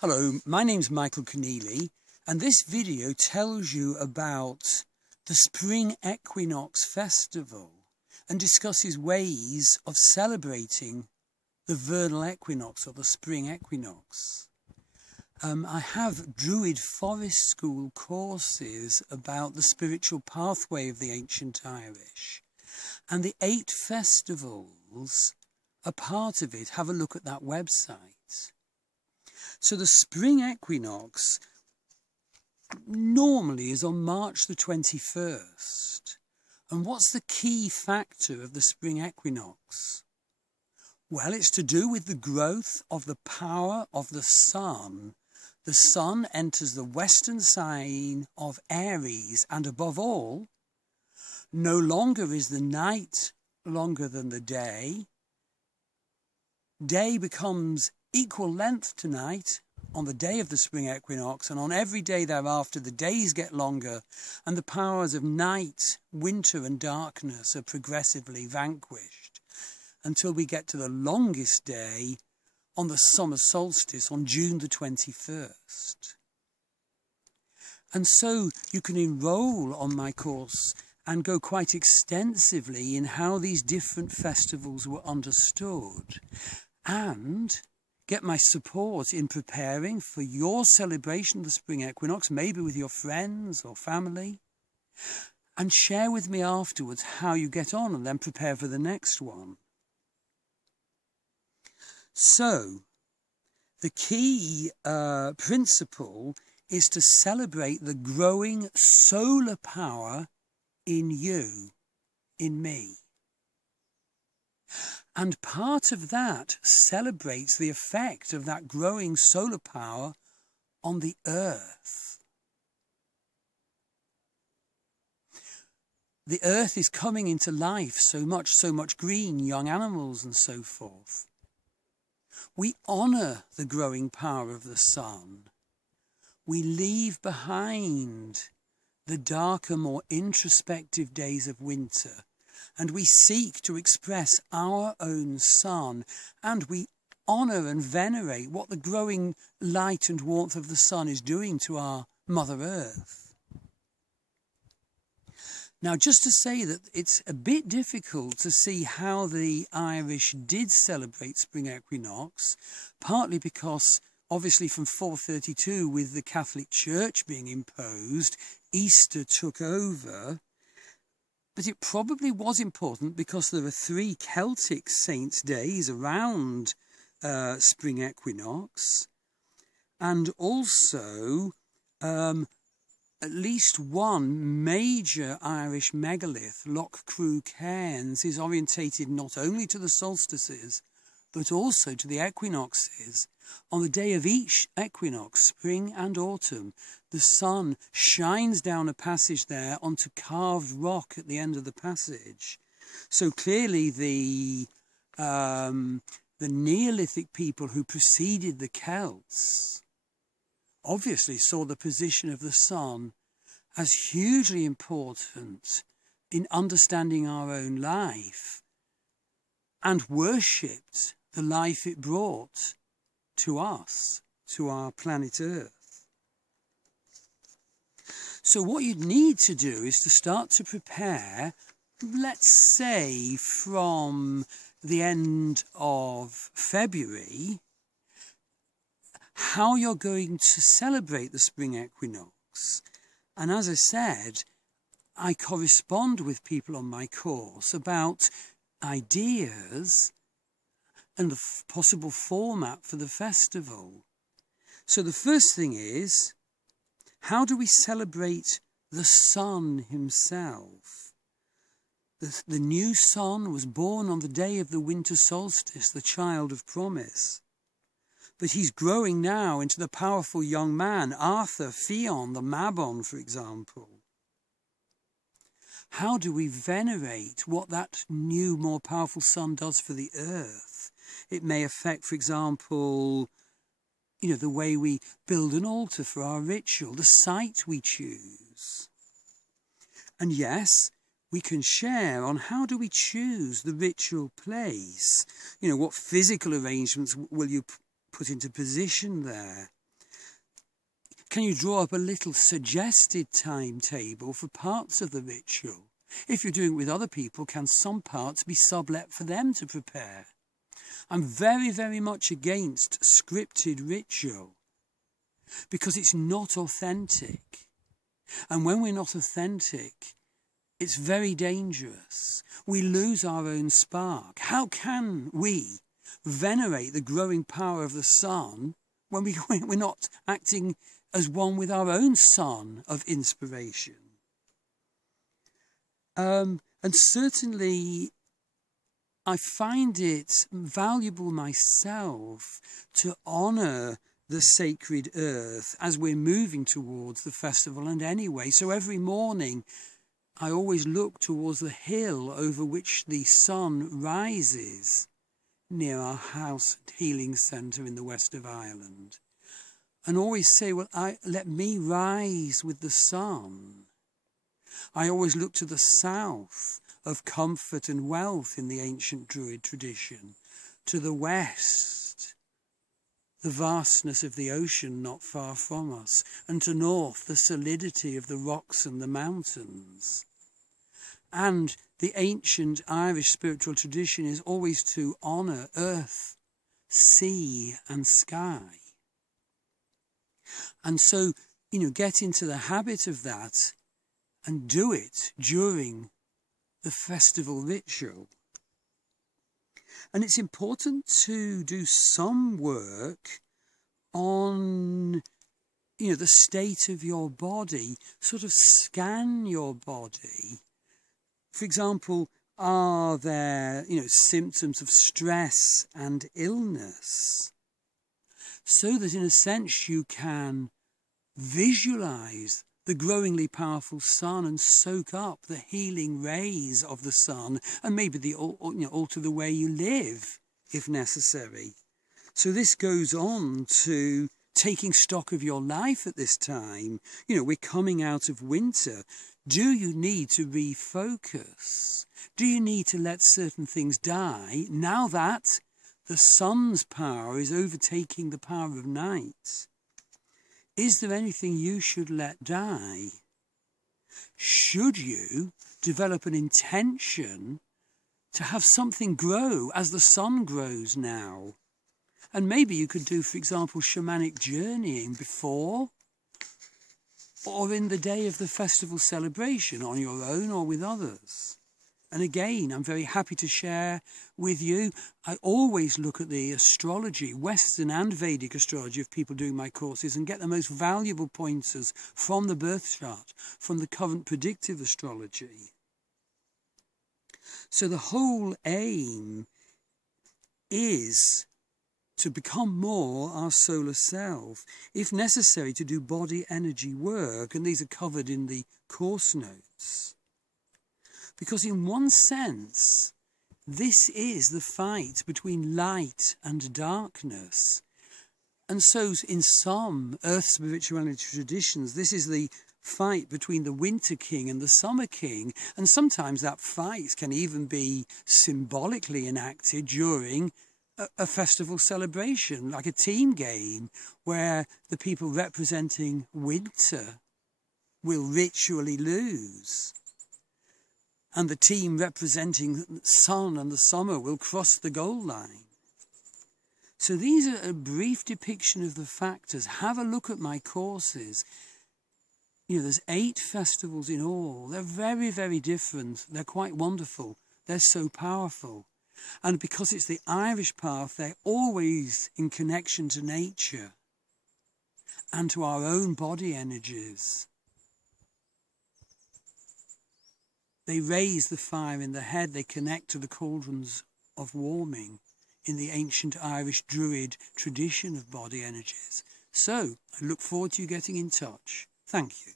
Hello, my name's Michael Conneely, and this video tells you about the Spring Equinox Festival and discusses ways of celebrating the vernal equinox or the spring equinox. I have Druid Forest School courses about the spiritual pathway of the ancient Irish, and the 8 festivals are part of it. Have a look at that website. So the spring equinox normally is on March the 21st. And what's the key factor of the spring equinox? Well, it's to do with the growth of the power of the sun. The sun enters the western sign of Aries, and above all, no longer is the night longer than the day. Day becomes equal length to night on the day of the spring equinox, and on every day thereafter the days get longer and the powers of night, winter and darkness are progressively vanquished until we get to the longest day on the summer solstice on June the 21st. And so you can enroll on my course and go quite extensively in how these different festivals were understood, and get my support in preparing for your celebration of the spring equinox, maybe with your friends or family, and share with me afterwards how you get on and then prepare for the next one. So, the key principle is to celebrate the growing solar power in you, in me. And part of that celebrates the effect of that growing solar power on the earth. The earth is coming into life, so much green, young animals and so forth. We honour the growing power of the sun. We leave behind the darker, more introspective days of winter, and we seek to express our own sun, and we honour and venerate what the growing light and warmth of the sun is doing to our Mother Earth. Now, just to say that it's a bit difficult to see how the Irish did celebrate spring equinox, partly because obviously from 432, with the Catholic Church being imposed, Easter took over. But it probably was important because there are 3 Celtic saints' days around spring equinox, and also at least one major Irish megalith, Loch Crew Cairns, is orientated not only to the solstices but also to the equinoxes. On the day of each equinox, spring and autumn, the sun shines down a passage there onto carved rock at the end of the passage. So clearly the Neolithic people who preceded the Celts obviously saw the position of the sun as hugely important in understanding our own life, and worshipped the life it brought to us, to our planet Earth. So what you'd need to do is to start to prepare, let's say from the end of February, how you're going to celebrate the spring equinox. And as I said, I correspond with people on my course about ideas and the possible format for the festival. So the first thing is, how do we celebrate the sun himself? The new sun was born on the day of the winter solstice, the child of promise. But he's growing now into the powerful young man, Arthur, Fionn, the Mabon, for example. How do we venerate what that new, more powerful sun does for the earth? It may affect, for example, the way we build an altar for our ritual, the site we choose. And yes, we can share on how do we choose the ritual place. What physical arrangements will you put into position there? Can you draw up a little suggested timetable for parts of the ritual? If you're doing it with other people, can some parts be sublet for them to prepare? I'm very, very much against scripted ritual because it's not authentic. And when we're not authentic, it's very dangerous. We lose our own spark. How can we venerate the growing power of the sun when we're not acting as one with our own sun of inspiration? And certainly I find it valuable myself to honour the sacred earth as we're moving towards the festival. And anyway, so every morning I always look towards the hill over which the sun rises near our house healing centre in the west of Ireland, and always say, well, let me rise with the sun. I always look to the south of comfort and wealth in the ancient Druid tradition, to the west, the vastness of the ocean not far from us, and to north, the solidity of the rocks and the mountains. And the ancient Irish spiritual tradition is always to honour earth, sea and sky. And so, get into the habit of that and do it during the festival ritual. And it's important to do some work on, the state of your body, sort of scan your body. For example, are there, symptoms of stress and illness? So that in a sense you can visualize the growingly powerful sun and soak up the healing rays of the sun, and maybe alter the way you live if necessary. So this goes on to taking stock of your life at this time. We're coming out of winter. Do you need to refocus? Do you need to let certain things die now that the sun's power is overtaking the power of night? Is there anything you should let die? Should you develop an intention to have something grow as the sun grows now? And maybe you could do, for example, shamanic journeying before or in the day of the festival celebration, on your own or with others. And again, I'm very happy to share with you. I always look at the astrology, Western and Vedic astrology, of people doing my courses and get the most valuable pointers from the birth chart, from the current predictive astrology. So the whole aim is to become more our solar self, if necessary to do body energy work, and these are covered in the course notes. Because in one sense, this is the fight between light and darkness. And so in some earth spirituality traditions, this is the fight between the winter king and the summer king. And sometimes that fight can even be symbolically enacted during a festival celebration, like a team game, where the people representing winter will ritually lose. And the team representing sun and the summer will cross the goal line. So these are a brief depiction of the factors. Have a look at my courses. There's 8 festivals in all. They're very, very different. They're quite wonderful. They're so powerful. And because it's the Irish path, they're always in connection to nature and to our own body energies. They raise the fire in the head. They connect to the cauldrons of warming in the ancient Irish Druid tradition of body energies. So I look forward to you getting in touch. Thank you.